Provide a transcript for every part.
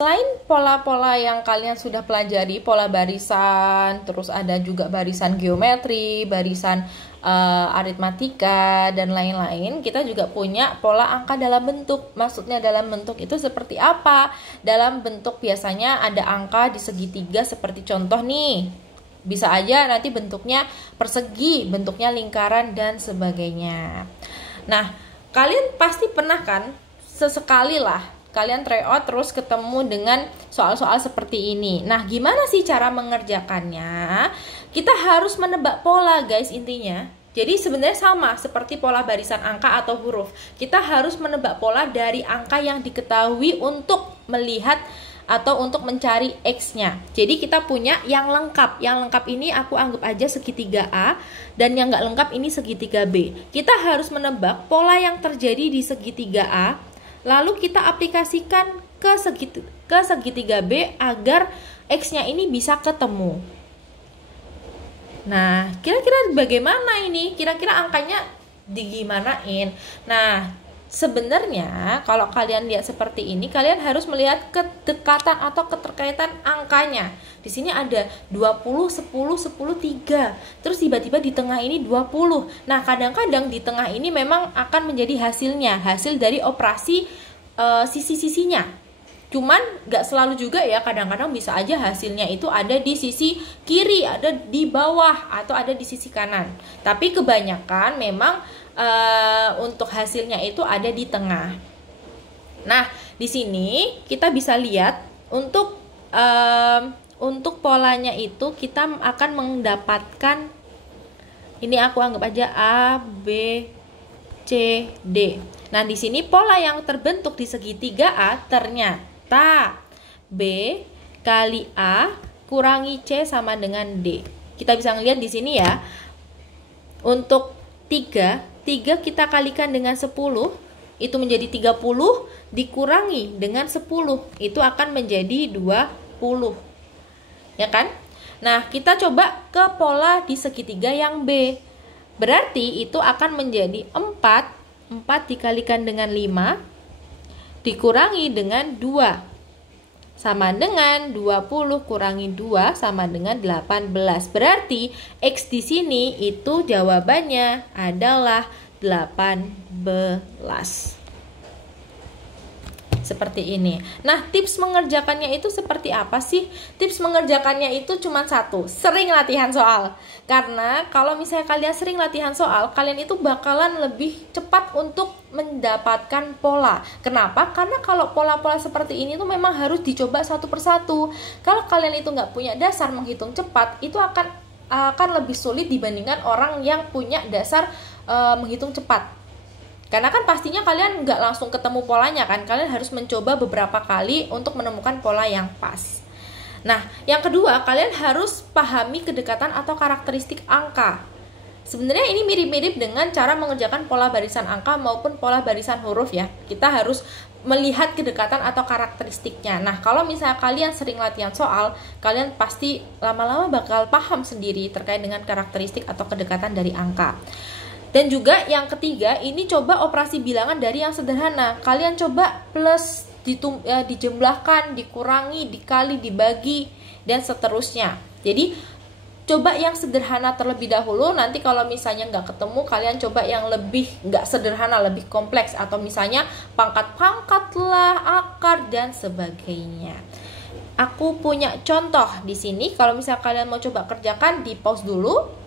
Selain pola-pola yang kalian sudah pelajari, pola barisan, terus ada juga barisan geometri, barisan aritmatika, dan lain-lain, kita juga punya pola angka dalam bentuk. Maksudnya dalam bentuk itu seperti apa? Dalam bentuk biasanya ada angka di segitiga seperti contoh nih. Bisa aja nanti bentuknya persegi, bentuknya lingkaran, dan sebagainya. Nah, kalian pasti pernah kan, sesekali lah kalian tryout terus ketemu dengan soal-soal seperti ini. Nah, gimana sih cara mengerjakannya? Kita harus menebak pola, guys, intinya. Jadi sebenarnya sama seperti pola barisan angka atau huruf. Kita harus menebak pola dari angka yang diketahui untuk melihat atau untuk mencari X-nya. Jadi kita punya yang lengkap. Yang lengkap ini aku anggap aja segitiga A, dan yang nggak lengkap ini segitiga B. Kita harus menebak pola yang terjadi di segitiga A, lalu kita aplikasikan ke segitiga B agar X-nya ini bisa ketemu. Nah, kira-kira bagaimana ini? Kira-kira angkanya digimanain? Nah, sebenarnya kalau kalian lihat seperti ini, kalian harus melihat kedekatan atau keterkaitan angkanya. Di sini ada 20, 10, 10, 3. Terus tiba-tiba di tengah ini 20. Nah, kadang-kadang di tengah ini memang akan menjadi hasil dari operasi sisi-sisinya. Cuman gak selalu juga ya, kadang-kadang bisa aja hasilnya itu ada di sisi kiri, ada di bawah, atau ada di sisi kanan. Tapi kebanyakan memang untuk hasilnya itu ada di tengah. Nah, di sini kita bisa lihat untuk polanya itu kita akan mendapatkan, ini aku anggap aja A, B, C, D. Nah, di sini pola yang terbentuk di segitiga A ternyata B kali A kurangi C sama dengan D. Kita bisa ngelihat di sini ya. Untuk 3 kita kalikan dengan 10, itu menjadi 30, dikurangi dengan 10, itu akan menjadi 20. Ya kan? Nah, kita coba ke pola di segitiga yang B. Berarti itu akan menjadi 4 dikalikan dengan 5 dikurangi dengan 2 sama dengan 20 kurangi 2 sama dengan 18. Berarti X di sini itu jawabannya adalah 18. Seperti ini. Nah, tips mengerjakannya itu seperti apa sih? Tips mengerjakannya itu cuma satu, sering latihan soal. Karena kalau misalnya kalian sering latihan soal, kalian itu bakalan lebih cepat untuk mendapatkan pola. Kenapa? Karena kalau pola-pola seperti ini tuh memang harus dicoba satu persatu. Kalau kalian itu nggak punya dasar menghitung cepat, itu akan lebih sulit dibandingkan orang yang punya dasar menghitung cepat. Karena kan pastinya kalian nggak langsung ketemu polanya kan, kalian harus mencoba beberapa kali untuk menemukan pola yang pas. Nah, yang kedua, kalian harus pahami kedekatan atau karakteristik angka. Sebenarnya ini mirip-mirip dengan cara mengerjakan pola barisan angka maupun pola barisan huruf ya. Kita harus melihat kedekatan atau karakteristiknya. Nah, kalau misalnya kalian sering latihan soal, kalian pasti lama-lama bakal paham sendiri terkait dengan karakteristik atau kedekatan dari angka. Dan juga yang ketiga, ini coba operasi bilangan dari yang sederhana. Kalian coba plus, dijumlahkan, dikurangi, dikali, dibagi, dan seterusnya. Jadi coba yang sederhana terlebih dahulu. Nanti kalau misalnya nggak ketemu, kalian coba yang lebih nggak sederhana, lebih kompleks. Atau misalnya pangkat-pangkat lah, akar, dan sebagainya. Aku punya contoh di sini. Kalau misalnya kalian mau coba kerjakan, di pause dulu.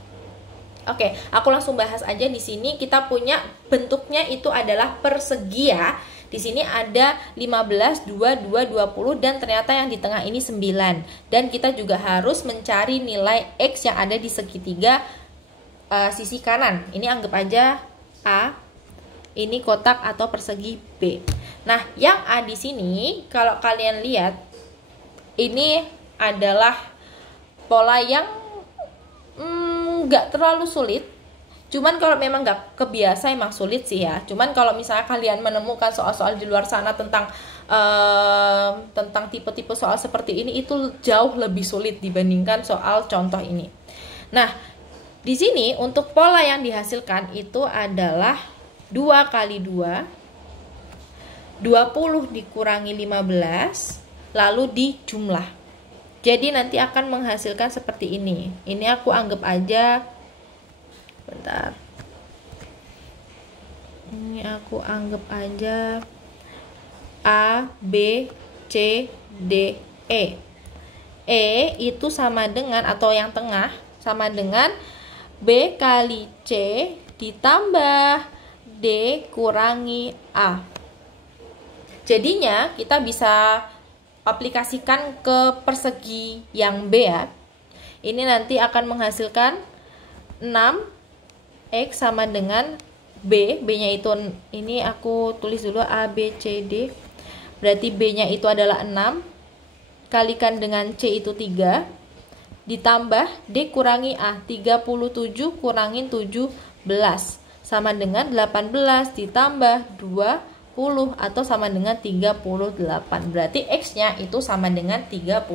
Oke, aku langsung bahas aja. Di sini kita punya bentuknya itu adalah persegi ya. Di sini ada 15, 2, 2, 20 dan ternyata yang di tengah ini 9. Dan kita juga harus mencari nilai X yang ada di segitiga sisi kanan. Ini anggap aja A. Ini kotak atau persegi B. Nah, yang A di sini kalau kalian lihat ini adalah pola yang nggak terlalu sulit. Cuman kalau memang nggak kebiasa emang sulit sih ya. Cuman kalau misalnya kalian menemukan soal-soal di luar sana tentang tipe-tipe soal seperti ini, itu jauh lebih sulit dibandingkan soal contoh ini. Nah, di sini untuk pola yang dihasilkan itu adalah 2 kali 2, 20 dikurangi 15 lalu dijumlah. Jadi nanti akan menghasilkan seperti ini. Ini aku anggap aja, bentar, ini aku anggap aja A, B, C, D, E. E itu sama dengan, atau yang tengah, sama dengan B kali C ditambah D kurangi A. Jadinya kita bisa aplikasikan ke persegi yang B ya. Ini nanti akan menghasilkan 6X sama dengan B. B-nya itu, ini aku tulis dulu A, B, C, D. Berarti B-nya itu adalah 6. Kalikan dengan C itu 3. Ditambah D kurangi A. 37 kurangin 17. Sama dengan 18 ditambah 20 atau sama dengan 38. Berarti X-nya itu sama dengan 38.